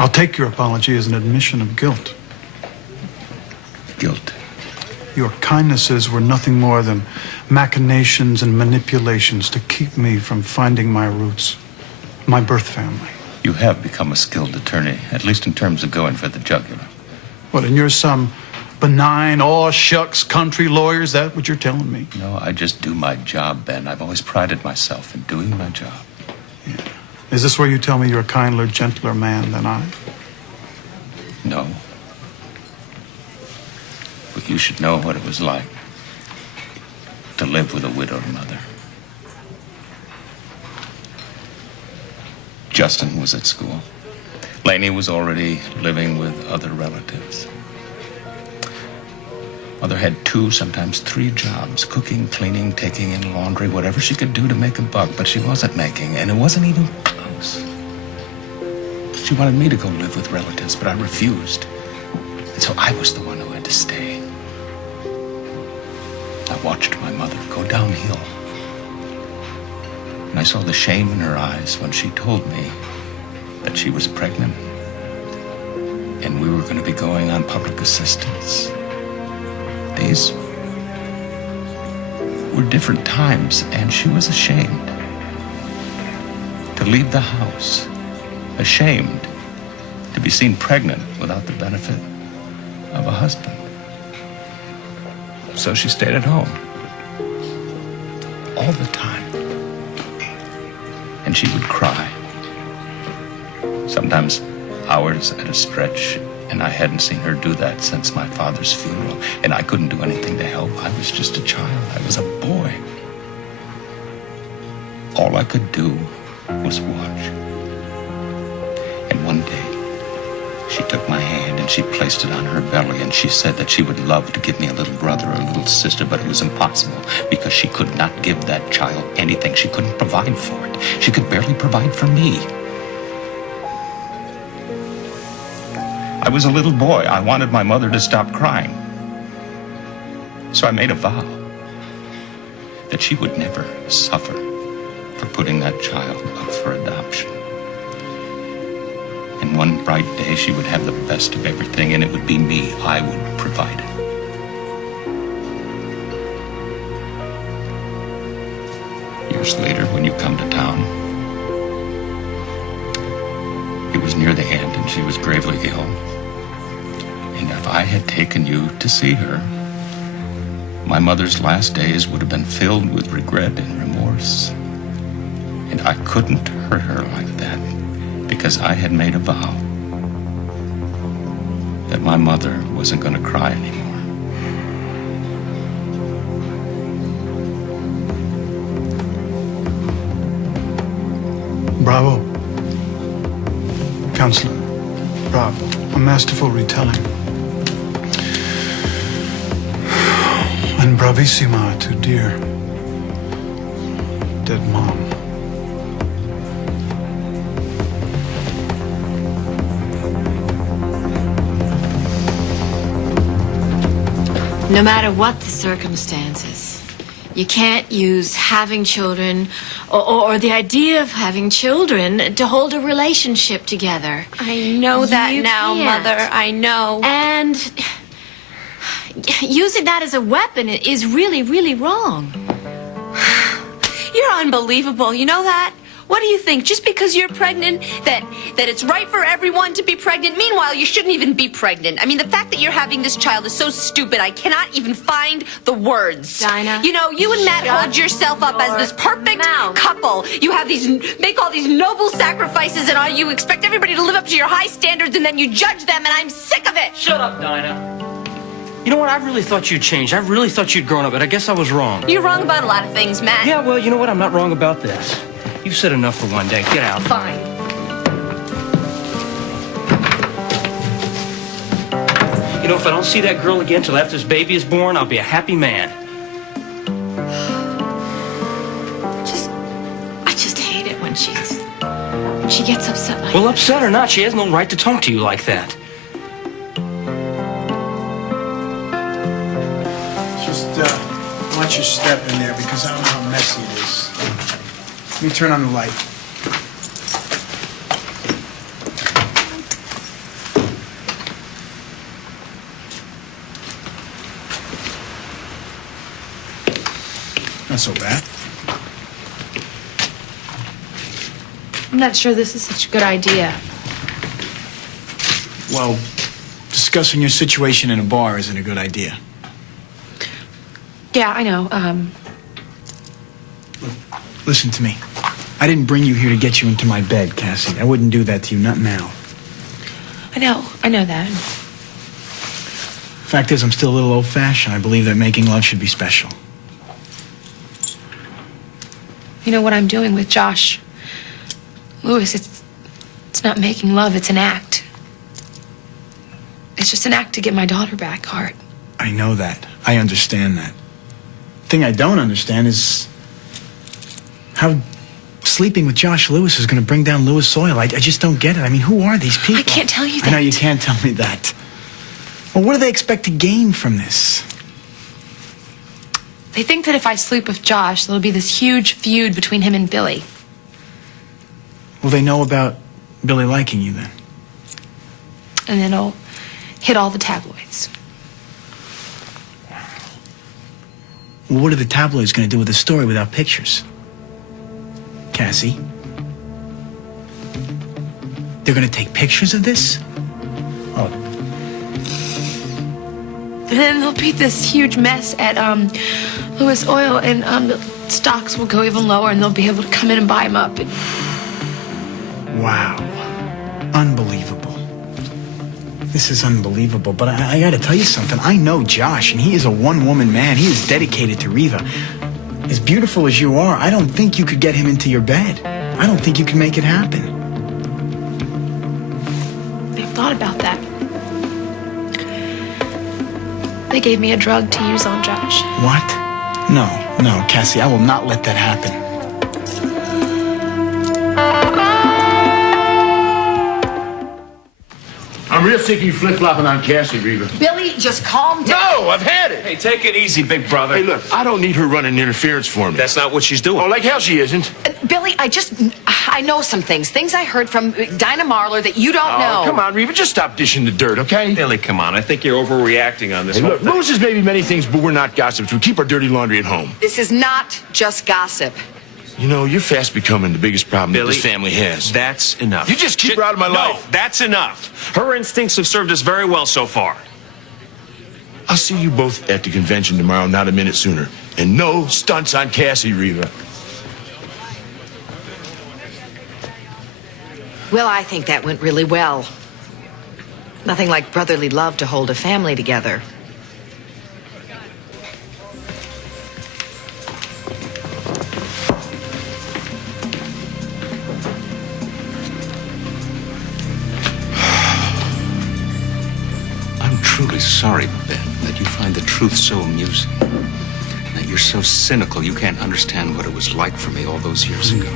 I'll take your apology as an admission of guilt. Guilt? Your kindnesses were nothing more than machinations and manipulations to keep me from finding my roots, my birth family. You have become a skilled attorney, at least in terms of going for the jugular. What, and you're some benign, aw-shucks country lawyer? Is that what you're telling me? No, I just do my job, Ben. I've always prided myself in doing my job. Yeah. Is this where you tell me you're a kinder, gentler man than I? No. But you should know what it was like to live with a widowed mother. Justin was at school. Lainey was already living with other relatives. Mother had 2, sometimes 3 jobs, cooking, cleaning, taking in laundry, whatever she could do to make a buck, but she wasn't making, and it wasn't even close. She wanted me to go live with relatives, but I refused. And so I was the one who had to stay. I watched my mother go downhill. And I saw the shame in her eyes when she told me that she was pregnant and we were going to be going on public assistance. These were different times, and she was ashamed to leave the house, ashamed to be seen pregnant without the benefit of a husband. So she stayed at home all the time. And she would cry, sometimes hours at a stretch, and I hadn't seen her do that since my father's funeral, and I couldn't do anything to help. I was just a child. I was a boy. All I could do was watch. And one day, she took my hand and she placed it on her belly, and she said that she would love to give me a little brother or a little sister, but it was impossible because she could not give that child anything. She couldn't provide for it. She could barely provide for me. I was a little boy. I wanted my mother to stop crying. So I made a vow that she would never suffer for putting that child up for adoption. And one bright day, she would have the best of everything, and it would be me. I would provide it. Years later, when you come to town, it was near the end, and she was gravely ill. And if I had taken you to see her, my mother's last days would have been filled with regret and remorse. And I couldn't hurt her like that, because I had made a vow that my mother wasn't going to cry anymore. Bravo. Counselor, bravo. A masterful retelling. And bravissima to dear dead mom. No matter what the circumstances, you can't use having children or the idea of having children to hold a relationship together. I know that You now, can't. Mother. I know. And using that as a weapon is really, really wrong. You're unbelievable. You know that? What do you think? Just because you're pregnant, that it's right for everyone to be pregnant? Meanwhile, you shouldn't even be pregnant. I mean, the fact that you're having this child is so stupid, I cannot even find the words. Dinah, you know, you and Matt shut hold yourself up as this perfect mouth. couple. You have make all these noble sacrifices, and all you expect everybody to live up to your high standards, and then you judge them, and I'm sick of it. Shut up, Dinah. You know what? I really thought you'd changed. I really thought you'd grown up, but I guess I was wrong. You're wrong about a lot of things, Matt. Yeah, well, you know what? I'm not wrong about this. You've said enough for one day. Get out. Fine. You know, if I don't see that girl again till after this baby is born, I'll be a happy man. I just hate it when she gets upset like Well, that. upset or not, she has no right to talk to you like that. Just, watch your step in there because I don't know how messy it is. Let me turn on the light. Not so bad. I'm not sure this is such a good idea. Well, discussing your situation in a bar isn't a good idea. Yeah, I know. Listen to me. I didn't bring you here to get you into my bed, Cassie. I wouldn't do that to you, not now. I know that. Fact is, I'm still a little old-fashioned. I believe that making love should be special. You know what I'm doing with Josh Lewis, it's not making love, it's an act. It's just an act to get my daughter back, Art. I know that. I understand that. The thing I don't understand is how sleeping with Josh Lewis is going to bring down Lewis Oil. I just don't get it. I mean, who are these people? I can't tell you I know that. you can't tell me that. Well, what do they expect to gain from this? They think that if I sleep with Josh, there'll be this huge feud between him and Billy. Will they know about Billy liking you then? And then it'll hit all the tabloids. Well, what are the tabloids going to do with a story without pictures? Cassie? They're going to take pictures of this? Oh, And then there'll be this huge mess at Lewis Oil, and the stocks will go even lower, and they'll be able to come in and buy them up. wow. Unbelievable. This is unbelievable, but I got to tell you something. I know Josh, and he is a one-woman man. He is dedicated to Reva. As beautiful as you are, I don't think you could get him into your bed. I don't think you can make it happen. I've thought about that. They gave me a drug to use on Josh. What? No, Cassie, I will not let that happen. I'm real sick of you flip-flopping on Cassie, Reva. Billy, just calm down. No, I've had it. Hey, take it easy, big brother. Hey, look, I don't need her running interference for me. That's not what she's doing. Oh, like hell she isn't. Billy, I know some things. Things I heard from Dinah Marlar that you don't know. Oh, come on, Reva, just stop dishing the dirt, okay? Billy, come on. I think you're overreacting on this Hey, whole look, thing. Moses may be many things, but we're not gossips. We keep our dirty laundry at home. This is not just gossip. You know, you're fast becoming the biggest problem that Billy, this family has. That's enough. You just keep her out of my life. No, that's enough. Her instincts have served us very well so far. I'll see you both at the convention tomorrow, not a minute sooner. And no stunts on Cassie, Reva. Well, I think that went really well. Nothing like brotherly love to hold a family together. I'm truly sorry, Ben, that you find the truth so amusing. And that you're so cynical you can't understand what it was like for me all those years ago.